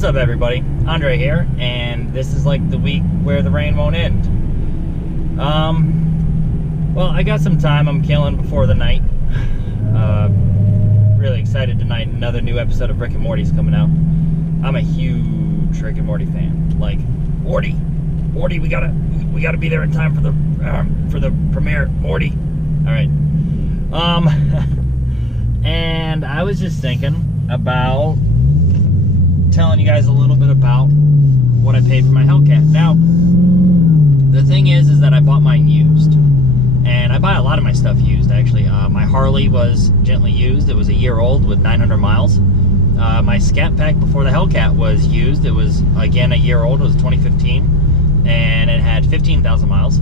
What's up, everybody? Andre here, and this is like the week where the rain won't end. Well, I got some time I'm killing before the night. Really excited tonight. Another new episode of Rick and Morty's coming out. I'm a huge Rick and Morty fan. Like, Morty, we gotta be there in time for the premiere. Morty. All right. And I was just thinking about telling you guys a little bit about what I paid for my Hellcat. Now, the thing is that I bought mine used, and I buy a lot of my stuff used, actually. My Harley was gently used. It was a year old with 900 miles. My Scat Pack before the Hellcat was used. It was, again, a year old. It was 2015, and it had 15,000 miles.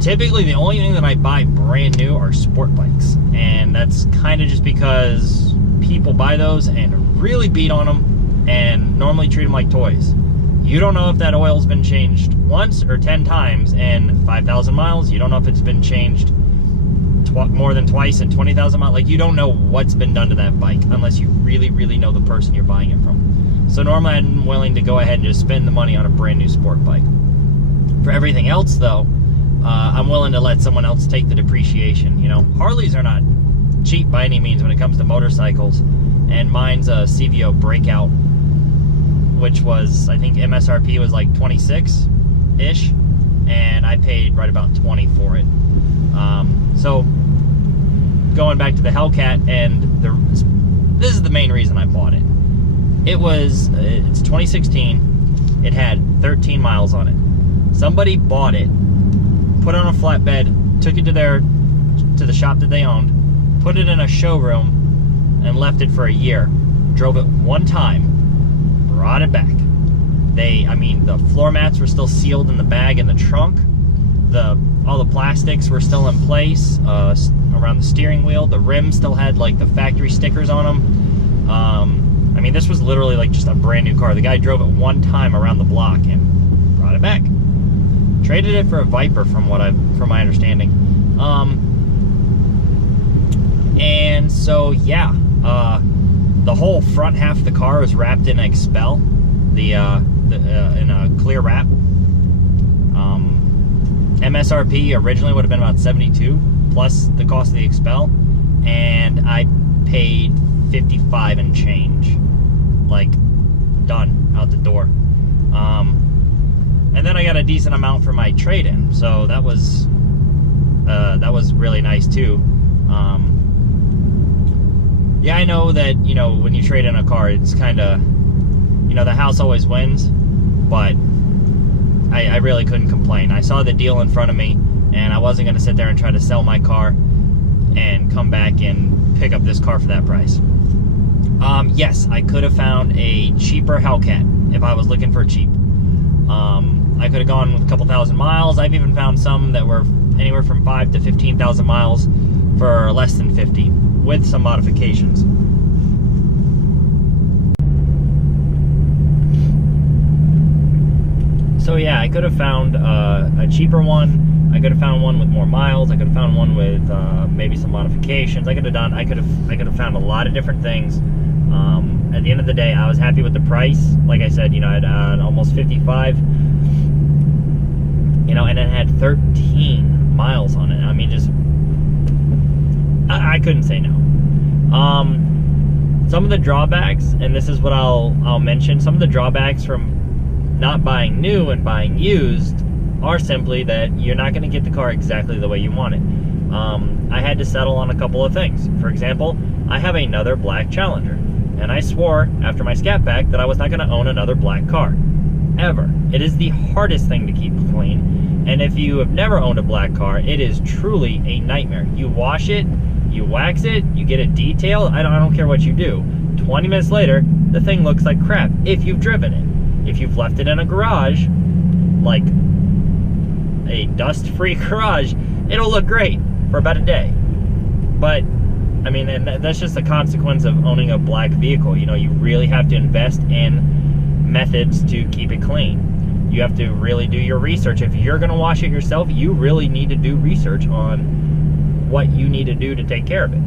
Typically, the only thing that I buy brand new are sport bikes, and that's kind of just because people buy those and really beat on them and normally treat them like toys. You don't know if that oil's been changed once or 10 times in 5,000 miles. You don't know if it's been changed more than twice in 20,000 miles. Like, you don't know what's been done to that bike unless you really, really know the person you're buying it from. So normally I'm willing to go ahead and just spend the money on a brand new sport bike. For everything else, though, I'm willing to let someone else take the depreciation. You know, Harleys are not cheap by any means when it comes to motorcycles, and mine's a CVO Breakout, which was, I think MSRP was like 26-ish, and I paid right about 20 for it. So going back to the Hellcat, and this is the main reason I bought it. It's 2016. It had 13 miles on it. Somebody bought it, put it on a flatbed, took it to the shop that they owned, put it in a showroom, and left it for a year. Drove it one time, brought it back. The floor mats were still sealed in the bag in the trunk. All the plastics were still in place around the steering wheel. The rims still had like the factory stickers on them. This was literally like just a brand new car. The guy drove it one time around the block and brought it back. Traded it for a Viper from my understanding. And so yeah, the whole front half of the car was wrapped in Expel, in a clear wrap. MSRP originally would have been about 72 plus the cost of the Expel, and I paid 55 and change, like done out the door. And then I got a decent amount for my trade-in, so that was really nice too. Yeah, I know that, when you trade in a car, it's kind of, the house always wins, but I really couldn't complain. I saw the deal in front of me, and I wasn't going to sit there and try to sell my car and come back and pick up this car for that price. Yes, I could have found a cheaper Hellcat if I was looking for cheap. I could have gone with a couple thousand miles. I've even found some that were anywhere from 5,000 to 15,000 miles for less than 50, with some modifications. So yeah, I could have found a cheaper one. I could have found one with more miles. I could have found one with maybe some modifications. I could have found a lot of different things. At the end of the day, I was happy with the price. Like I said, I had almost 55. And it had 13 miles on it. I couldn't say no. Some of the drawbacks, and this is what I'll mention, some of the drawbacks from not buying new and buying used are simply that you're not going to get the car exactly the way you want it. I had to settle on a couple of things. For example, I have another black Challenger, and I swore after my Scat Pack that I was not going to own another black car, ever. It is the hardest thing to keep clean, and if you have never owned a black car, it is truly a nightmare. You wash it, you wax it, you get it detailed, I don't care what you do. 20 minutes later, the thing looks like crap if you've driven it. If you've left it in a garage, like a dust-free garage, it'll look great for about a day. But, and that's just a consequence of owning a black vehicle. You really have to invest in methods to keep it clean. You have to really do your research. If you're going to wash it yourself, you really need to do research on what you need to do to take care of it.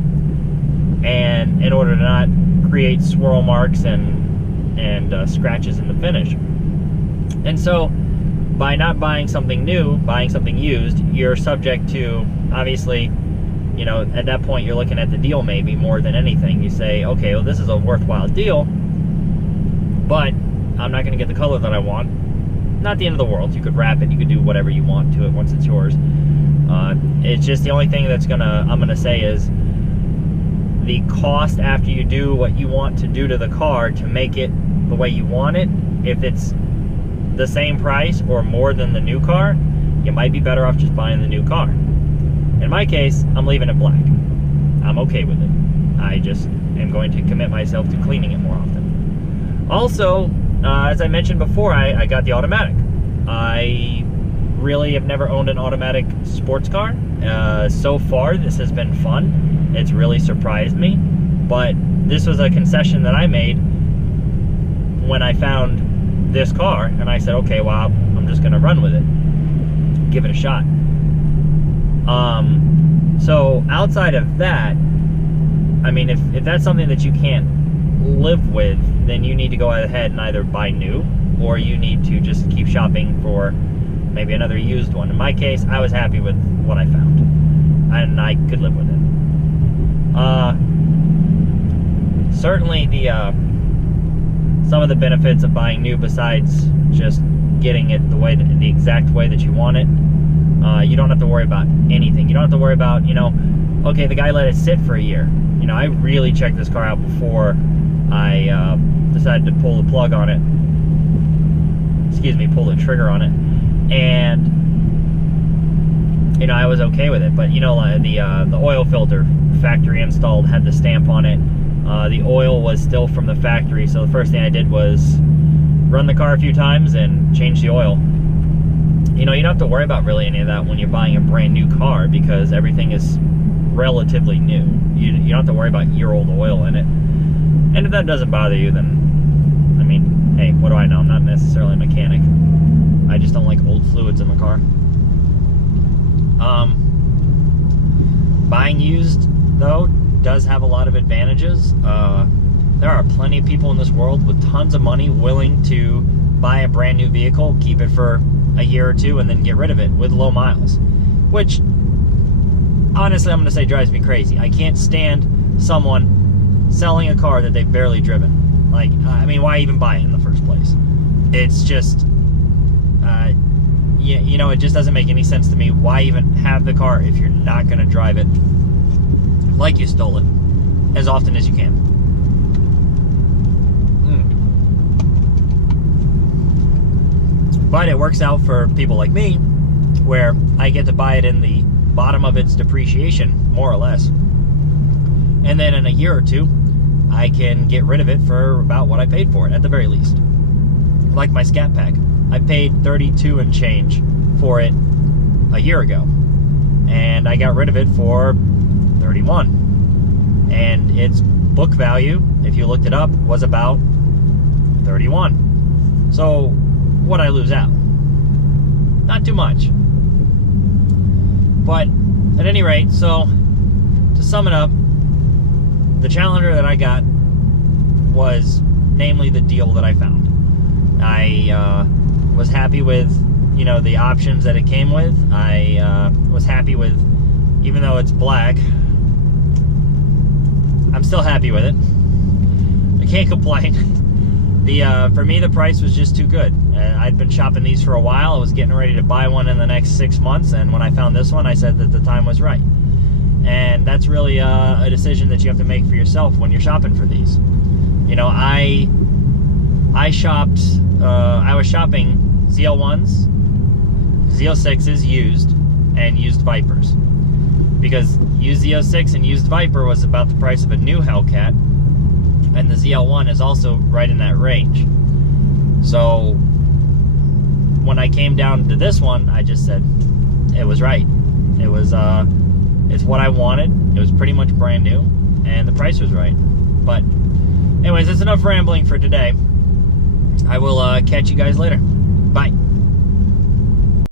And in order to not create swirl marks and and scratches in the finish. And so by not buying something new, buying something used, you're subject to, obviously, you know, at that point you're looking at the deal maybe more than anything. You say, okay, well, this is a worthwhile deal, but I'm not going to get the color that I want. Not the end of the world. You could wrap it, you could do whatever you want to it once it's yours. It's just the only thing that's I'm gonna say is the cost after you do what you want to do to the car to make it the way you want it. If it's the same price or more than the new car, you might be better off just buying the new car. In my case, I'm leaving it black. I'm okay with it. I just am going to commit myself to cleaning it more often. Also, as I mentioned before, I got the automatic. I really have never owned an automatic sports car. So far, this has been fun. It's really surprised me. But this was a concession that I made when I found this car, and I said, okay, well, I'm just gonna run with it. Give it a shot. So outside of that, I mean, if that's something that you can't live with, then you need to go ahead and either buy new, or you need to just keep shopping for maybe another used one. In my case, I was happy with what I found, and I could live with it. Certainly some of the benefits of buying new, besides just getting it the exact way that you want it, you don't have to worry about anything. You don't have to worry about, you know, okay, the guy let it sit for a year. You know, I really checked this car out before I decided to pull the plug on it. Excuse me, pull the trigger on it. And, you know, I was okay with it. But, you know, the oil filter, factory installed, had the stamp on it. The oil was still from the factory, so the first thing I did was run the car a few times and change the oil. You know, you don't have to worry about really any of that when you're buying a brand new car, because everything is relatively new. You don't have to worry about year-old oil in it. And if that doesn't bother you, then, I mean, hey, what do I know? I'm not necessarily a mechanic. I just don't like old fluids in the car. Buying used, though, does have a lot of advantages. There are plenty of people in this world with tons of money willing to buy a brand new vehicle, keep it for a year or two, and then get rid of it with low miles. Which, honestly, I'm going to say drives me crazy. I can't stand someone selling a car that they've barely driven. Like, I mean, why even buy it in the first place? It's just, you know, it just doesn't make any sense to me. Why even have the car if you're not going to drive it like you stole it as often as you can? But it works out for people like me, where I get to buy it in the bottom of its depreciation, more or less. And then in a year or two, I can get rid of it for about what I paid for it, at the very least. Like my Scat Pack. I paid $32 and change for it a year ago. And I got rid of it for $31. And its book value, if you looked it up, was about $31. So, what'd I lose out? Not too much. But, at any rate, so, to sum it up, the Challenger that I got was namely the deal that I found. I was happy with, you know, the options that it came with. I was happy with, even though it's black, I'm still happy with it. I can't complain. For me, the price was just too good. I'd been shopping these for a while. I was getting ready to buy one in the next 6 months, and when I found this one, I said that the time was right. And that's really a decision that you have to make for yourself when you're shopping for these. You know, I was shopping ZL1s, Z06s used, and used Vipers. Because used Z06 and used Viper was about the price of a new Hellcat, and the ZL1 is also right in that range. So when I came down to this one, I just said it was right. It was it's what I wanted. It was pretty much brand new, and the price was right. But anyways, that's enough rambling for today. I will catch you guys later. Bye.